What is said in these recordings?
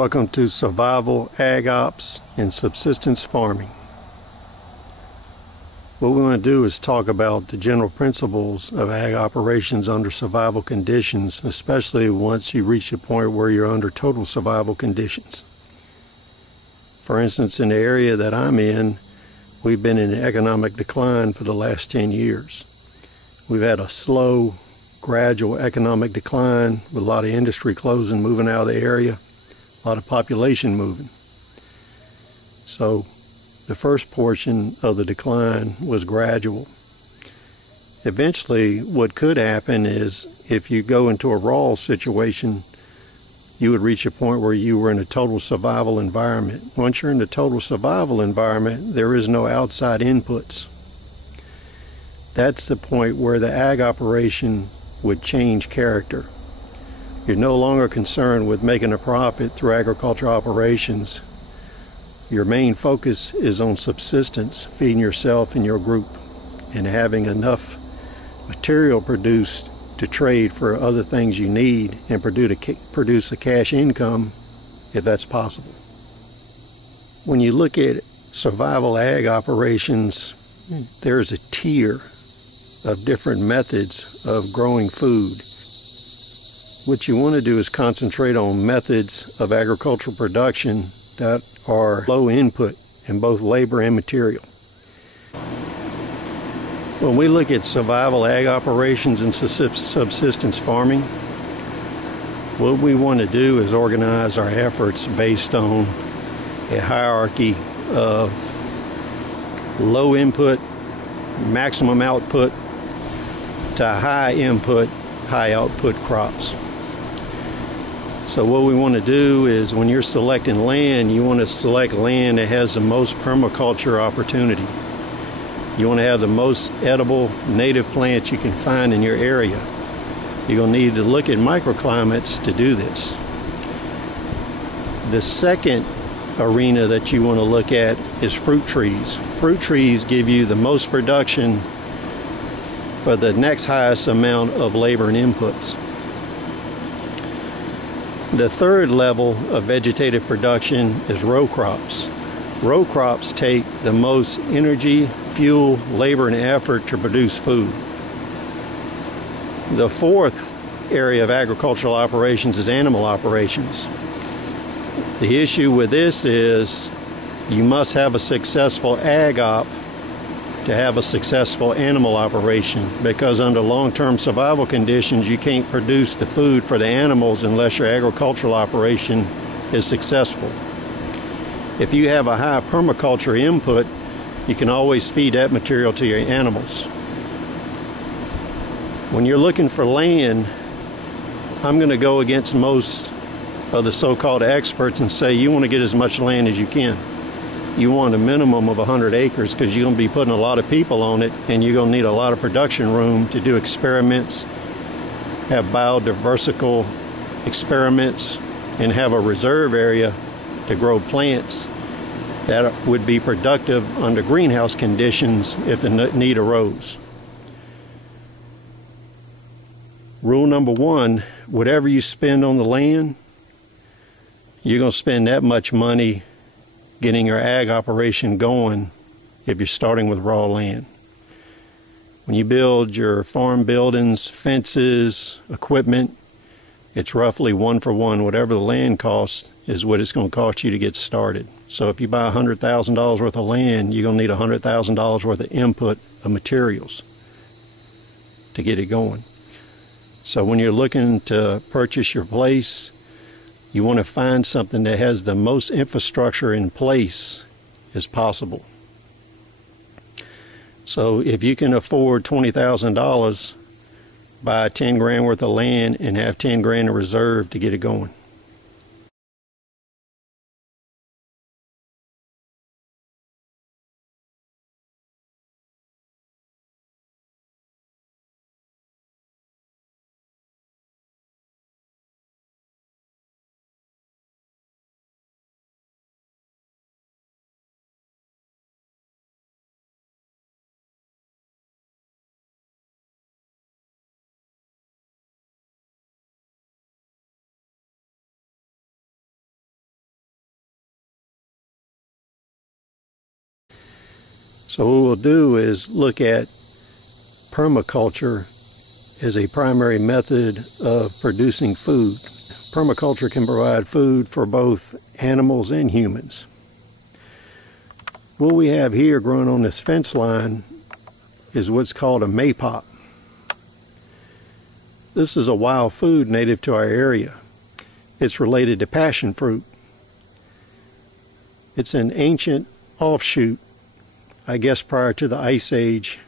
Welcome to Survival Ag Ops and Subsistence Farming. What we want to do is talk about the general principles of ag operations under survival conditions, especially once you reach a point where you're under total survival conditions. For instance, in the area that I'm in, we've been in economic decline for the last 10 years. We've had a slow, gradual economic decline with a lot of industry closing, moving out of the area. A lot of population moving. So the first portion of the decline was gradual. Eventually, what could happen is if you go into a raw situation, you would reach a point where you were in a total survival environment. Once you're in a total survival environment, there is no outside inputs. That's the point where the ag operation would change character. You're no longer concerned with making a profit through agriculture operations. Your main focus is on subsistence, feeding yourself and your group, and having enough material produced to trade for other things you need and produce a cash income if that's possible. When you look at survival ag operations, there's a tier of different methods of growing food. What you want to do is concentrate on methods of agricultural production that are low input in both labor and material. When we look at survival ag operations and subsistence farming, what we want to do is organize our efforts based on a hierarchy of low input, maximum output, to high input, high output crops. So what we want to do is when you're selecting land, you want to select land that has the most permaculture opportunity. You want to have the most edible native plants you can find in your area. You're going to need to look at microclimates to do this. The second arena that you want to look at is fruit trees. Fruit trees give you the most production for the next highest amount of labor and inputs. The third level of vegetative production is row crops. Row crops take the most energy, fuel, labor, and effort to produce food. The fourth area of agricultural operations is animal operations. The issue with this is you must have a successful ag op to have a successful animal operation, because under long-term survival conditions you can't produce the food for the animals unless your agricultural operation is successful. If you have a high permaculture input, you can always feed that material to your animals. When you're looking for land, I'm going to go against most of the so-called experts and say you want to get as much land as you can. You want a minimum of 100 acres because you're going to be putting a lot of people on it, and you're going to need a lot of production room to do experiments, have biodiversical experiments, and have a reserve area to grow plants that would be productive under greenhouse conditions if the need arose. Rule number one, whatever you spend on the land, you're going to spend that much money getting your ag operation going if you're starting with raw land. When you build your farm buildings, fences, equipment, it's roughly 1-for-1. Whatever the land costs is what it's going to cost you to get started. So if you buy $100,000 worth of land, you're going to need $100,000 worth of input of materials to get it going. So when you're looking to purchase your place, you want to find something that has the most infrastructure in place as possible. So if you can afford $20,000, buy 10 grand worth of land and have 10 grand in reserve to get it going. So what we'll do is look at permaculture as a primary method of producing food. Permaculture can provide food for both animals and humans. What we have here growing on this fence line is what's called a maypop. This is a wild food native to our area. It's related to passion fruit. It's an ancient offshoot, I guess prior to the Ice Age,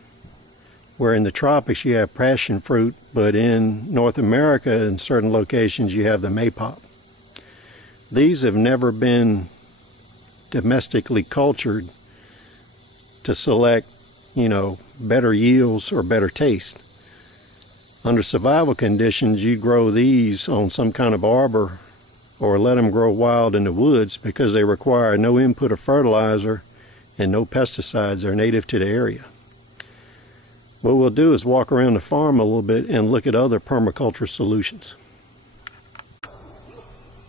where in the tropics you have passion fruit, but in North America in certain locations you have the maypop. These have never been domestically cultured to select, better yields or better taste. Under survival conditions, you grow these on some kind of arbor or let them grow wild in the woods because they require no input of fertilizer and no pesticides. They're native to the area. What we'll do is walk around the farm a little bit and look at other permaculture solutions.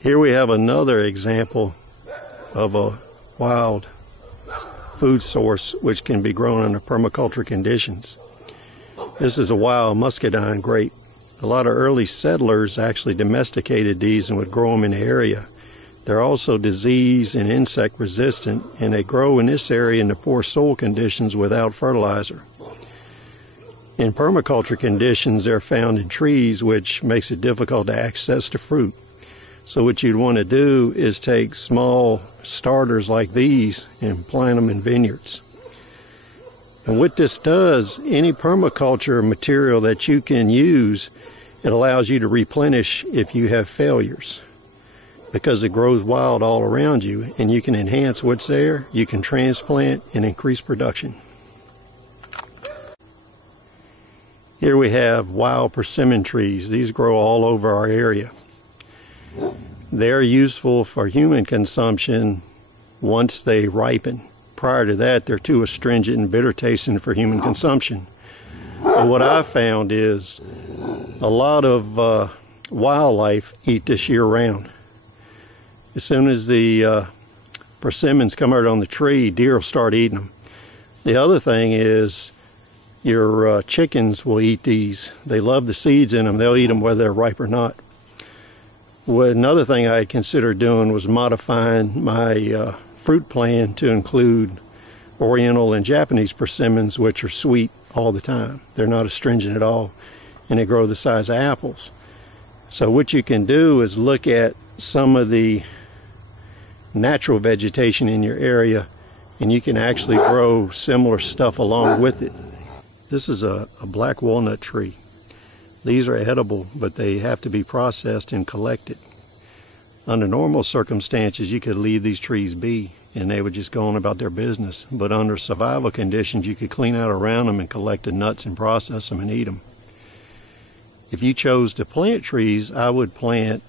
Here we have another example of a wild food source which can be grown under permaculture conditions. This is a wild muscadine grape. A lot of early settlers actually domesticated these and would grow them in the area. They're also disease and insect resistant, and they grow in this area in the poor soil conditions without fertilizer. In permaculture conditions, they're found in trees, which makes it difficult to access the fruit. So what you'd want to do is take small starters like these and plant them in vineyards. And what this does, any permaculture material that you can use, it allows you to replenish if you have failures, because it grows wild all around you, and you can enhance what's there, you can transplant and increase production. Here we have wild persimmon trees. These grow all over our area. They're useful for human consumption once they ripen. Prior to that, they're too astringent and bitter tasting for human consumption. But what I've found is a lot of wildlife eat this year round. As soon as the persimmons come out on the tree, deer will start eating them. The other thing is your chickens will eat these. They love the seeds in them. They'll eat them whether they're ripe or not. Another thing I had considered doing was modifying my fruit plan to include Oriental and Japanese persimmons, which are sweet all the time. They're not astringent at all, and they grow the size of apples. So what you can do is look at some of the natural vegetation in your area, and you can actually grow similar stuff along with it. This is a black walnut tree. These are edible, but they have to be processed and collected. Under normal circumstances, you could leave these trees be, and they would just go on about their business. But under survival conditions, you could clean out around them and collect the nuts and process them and eat them. If you chose to plant trees, I would plant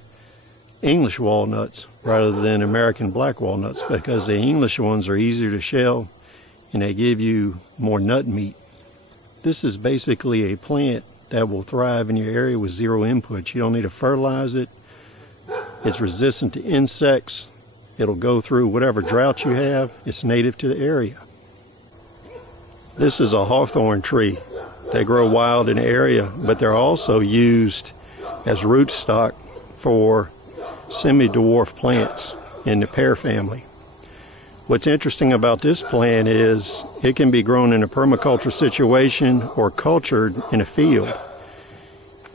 English walnuts rather than American black walnuts, because the English ones are easier to shell and they give you more nut meat. This is basically a plant that will thrive in your area with zero input. You don't need to fertilize it. It's resistant to insects. It'll go through whatever drought you have. It's native to the area. This is a hawthorn tree. They grow wild in the area, but they're also used as rootstock for semi-dwarf plants in the pear family. What's interesting about this plant is it can be grown in a permaculture situation or cultured in a field.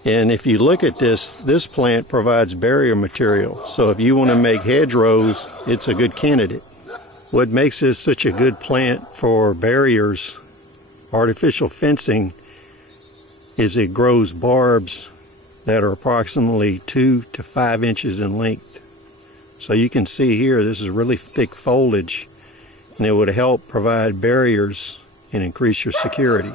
And if you look at this plant provides barrier material. So if you want to make hedgerows, it's a good candidate. What makes this such a good plant for barriers, artificial fencing, is it grows barbs that are approximately 2 to 5 inches in length. So you can see here, this is really thick foliage, and it would help provide barriers and increase your security.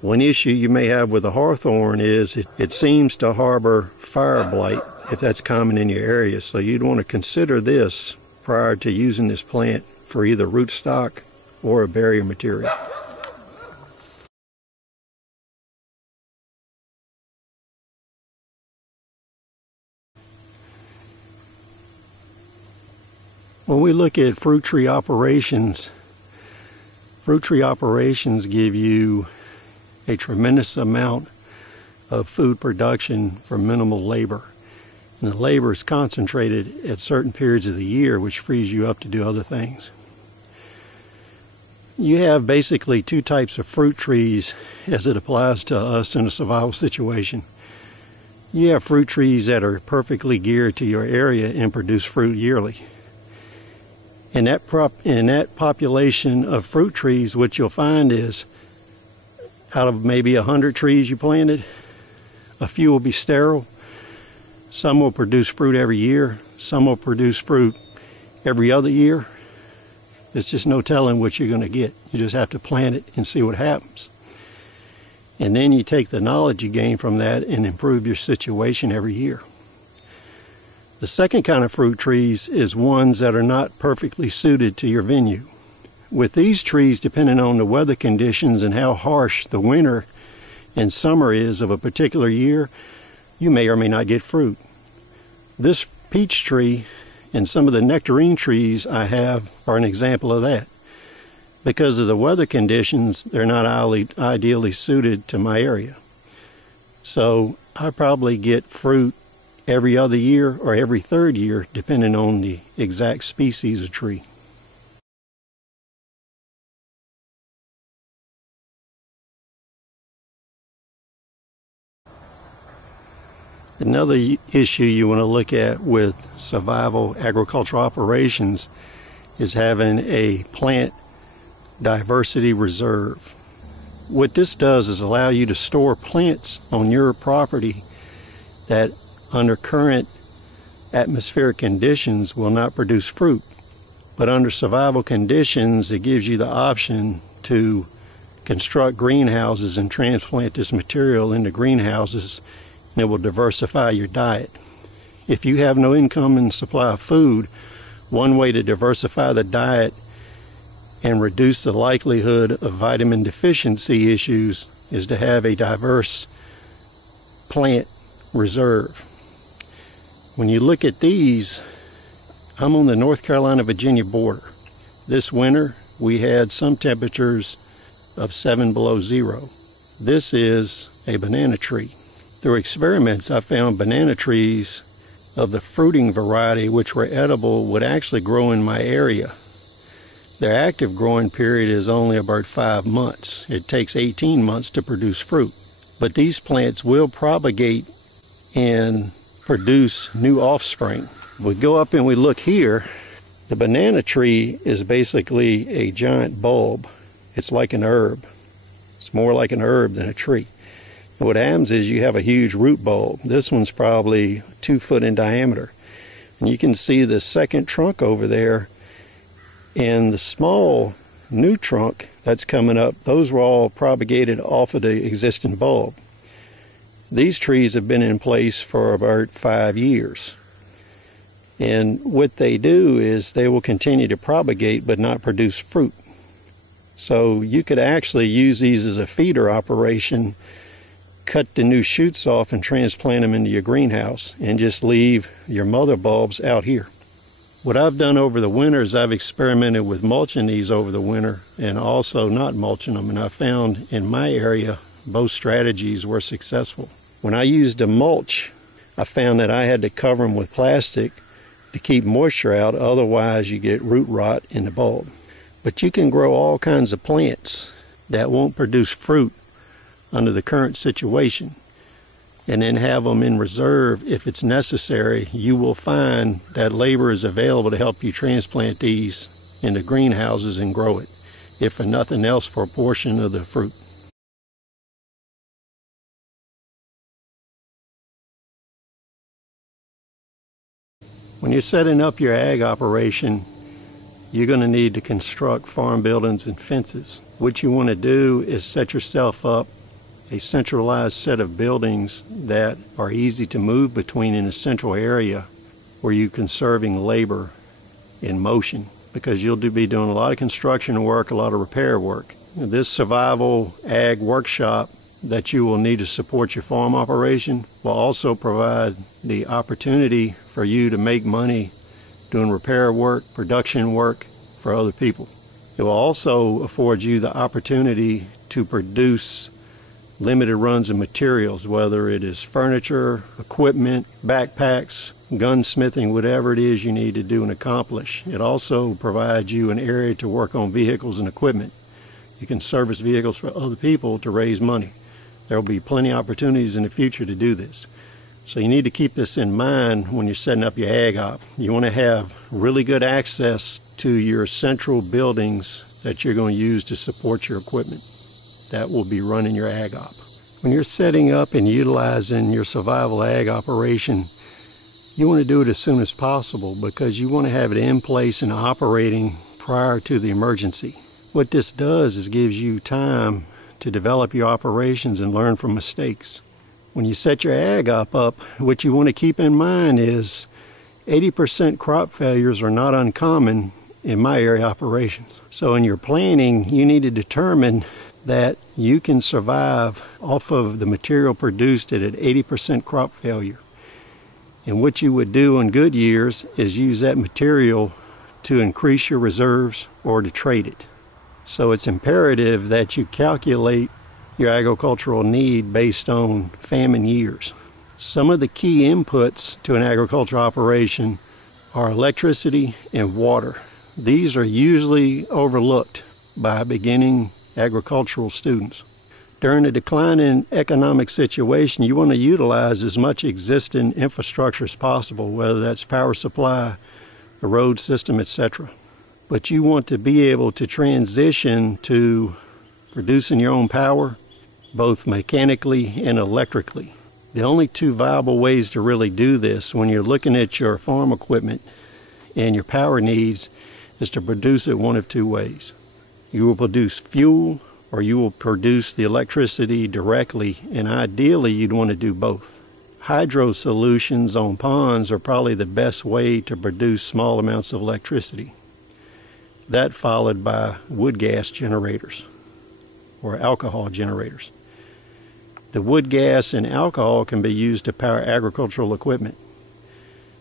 One issue you may have with the hawthorn is it seems to harbor fire blight, if that's common in your area. So you'd want to consider this prior to using this plant for either rootstock or a barrier material. When we look at fruit tree operations, Fruit tree operations give you a tremendous amount of food production for minimal labor. And the labor is concentrated at certain periods of the year, which frees you up to do other things. You have basically two types of fruit trees as it applies to us in a survival situation. You have fruit trees that are perfectly geared to your area and produce fruit yearly. In that population of fruit trees, what you'll find is out of maybe 100 trees you planted, a few will be sterile. Some will produce fruit every year. Some will produce fruit every other year. There's just no telling what you're going to get. You just have to plant it and see what happens. And then you take the knowledge you gain from that and improve your situation every year. The second kind of fruit trees is ones that are not perfectly suited to your venue. With these trees, depending on the weather conditions and how harsh the winter and summer is of a particular year, you may or may not get fruit. This peach tree and some of the nectarine trees I have are an example of that. Because of the weather conditions, they're not ideally suited to my area. So I probably get fruit every other year or every third year, depending on the exact species of tree. Another issue you want to look at with survival agricultural operations is having a plant diversity reserve. What this does is allow you to store plants on your property that under current atmospheric conditions will not produce fruit. But under survival conditions, it gives you the option to construct greenhouses and transplant this material into greenhouses, and it will diversify your diet. If you have no income and supply of food, one way to diversify the diet and reduce the likelihood of vitamin deficiency issues is to have a diverse plant reserve. When you look at these, I'm on the North Carolina-Virginia border. This winter, we had some temperatures of 7 below zero. This is a banana tree. Through experiments, I found banana trees of the fruiting variety, which were edible, would actually grow in my area. Their active growing period is only about 5 months. It takes 18 months to produce fruit. But these plants will propagate and produce new offspring. We go up and we look here. The banana tree is basically a giant bulb. It's like an herb. It's more like an herb than a tree. And what happens is you have a huge root bulb. This one's probably 2 foot in diameter. And you can see the second trunk over there. And the small new trunk that's coming up, those were all propagated off of the existing bulb. These trees have been in place for about 5 years. And what they do is they will continue to propagate but not produce fruit. So you could actually use these as a feeder operation, cut the new shoots off and transplant them into your greenhouse and just leave your mother bulbs out here. What I've done over the winter is I've experimented with mulching these over the winter and also not mulching them, and I found in my area both strategies were successful. When I used a mulch, I found that I had to cover them with plastic to keep moisture out, otherwise you get root rot in the bulb. But you can grow all kinds of plants that won't produce fruit under the current situation, and then have them in reserve if it's necessary. You will find that labor is available to help you transplant these into greenhouses and grow it, if for nothing else, for a portion of the fruit. When you're setting up your ag operation, you're going to need to construct farm buildings and fences. What you want to do is set yourself up a centralized set of buildings that are easy to move between in a central area where you're conserving labor in motion, because you'll be doing a lot of construction work, a lot of repair work. This survival ag workshop that you will need to support your farm operation will also provide the opportunity for you to make money doing repair work, production work for other people. It will also afford you the opportunity to produce limited runs of materials, whether it is furniture, equipment, backpacks, gunsmithing, whatever it is you need to do and accomplish. It also provides you an area to work on vehicles and equipment. You can service vehicles for other people to raise money. There will be plenty of opportunities in the future to do this. So you need to keep this in mind when you're setting up your ag op. You want to have really good access to your central buildings that you're going to use to support your equipment. That will be running your ag op. When you're setting up and utilizing your survival ag operation, you want to do it as soon as possible because you want to have it in place and operating prior to the emergency. What this does is gives you time to develop your operations and learn from mistakes. When you set your ag op up, what you want to keep in mind is 80% crop failures are not uncommon in my area operations. So in your planning, you need to determine that you can survive off of the material produced at an 80% crop failure. And what you would do in good years is use that material to increase your reserves or to trade it. So it's imperative that you calculate your agricultural need based on famine years. Some of the key inputs to an agricultural operation are electricity and water. These are usually overlooked by beginning agricultural students. During a declining economic situation, you want to utilize as much existing infrastructure as possible, whether that's power supply, the road system, etc. But you want to be able to transition to producing your own power, both mechanically and electrically. The only two viable ways to really do this when you're looking at your farm equipment and your power needs is to produce it one of two ways. You will produce fuel or you will produce the electricity directly, and ideally you'd want to do both. Hydro solutions on ponds are probably the best way to produce small amounts of electricity. That followed by wood gas generators or alcohol generators. The wood gas and alcohol can be used to power agricultural equipment.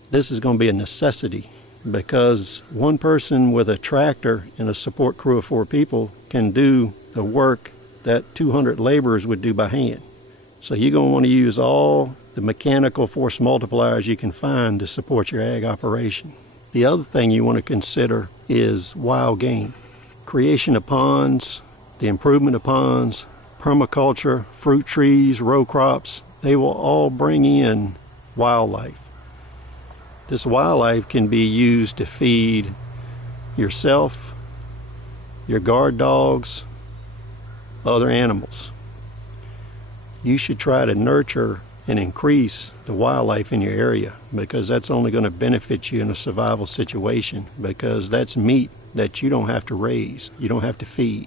This is going to be a necessity because one person with a tractor and a support crew of 4 people can do the work that 200 laborers would do by hand. So you're going to want to use all the mechanical force multipliers you can find to support your ag operation. The other thing you want to consider is wild game. Creation of ponds, the improvement of ponds, permaculture, fruit trees, row crops, they will all bring in wildlife. This wildlife can be used to feed yourself, your guard dogs, other animals. You should try to nurture and increase the wildlife in your area because that's only going to benefit you in a survival situation because that's meat that you don't have to raise, you don't have to feed.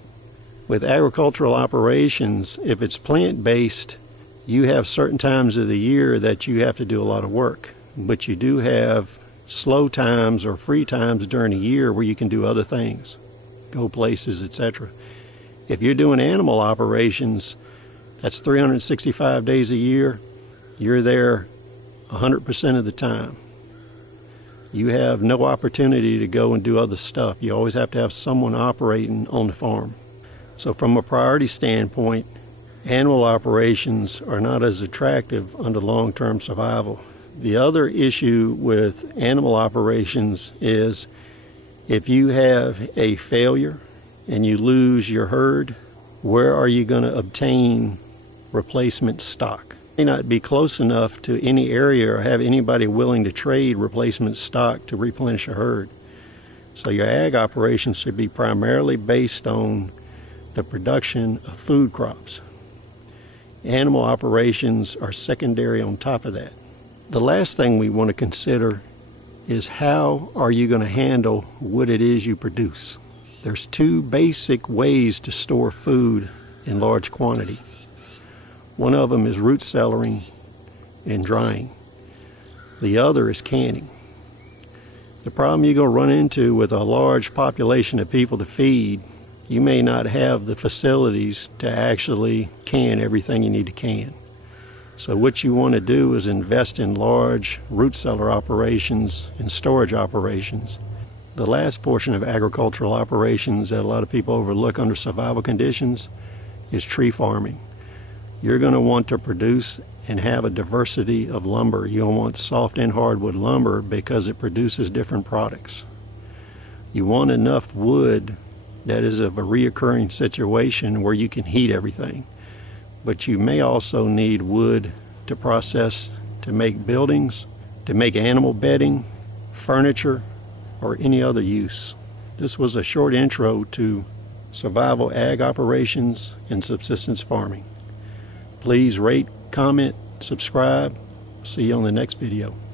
With agricultural operations, if it's plant-based, you have certain times of the year that you have to do a lot of work, but you do have slow times or free times during the year where you can do other things, go places, etc. If you're doing animal operations, that's 365 days a year. You're there 100% of the time. You have no opportunity to go and do other stuff. You always have to have someone operating on the farm. So from a priority standpoint, animal operations are not as attractive under long-term survival. The other issue with animal operations is if you have a failure and you lose your herd, where are you going to obtain replacement stock? May not be close enough to any area or have anybody willing to trade replacement stock to replenish a herd. So your ag operations should be primarily based on the production of food crops. Animal operations are secondary on top of that. The last thing we want to consider is how are you going to handle what it is you produce. There's 2 basic ways to store food in large quantity. One of them is root cellaring and drying. The other is canning. The problem you're going to run into with a large population of people to feed, you may not have the facilities to actually can everything you need to can. So what you want to do is invest in large root cellar operations and storage operations. The last portion of agricultural operations that a lot of people overlook under survival conditions is tree farming. You're going to want to produce and have a diversity of lumber. You'll want soft and hardwood lumber because it produces different products. You want enough wood that is of a reoccurring situation where you can heat everything. But you may also need wood to process to make buildings, to make animal bedding, furniture, or any other use. This was a short intro to survival ag operations and subsistence farming. Please rate, comment, subscribe. See you on the next video.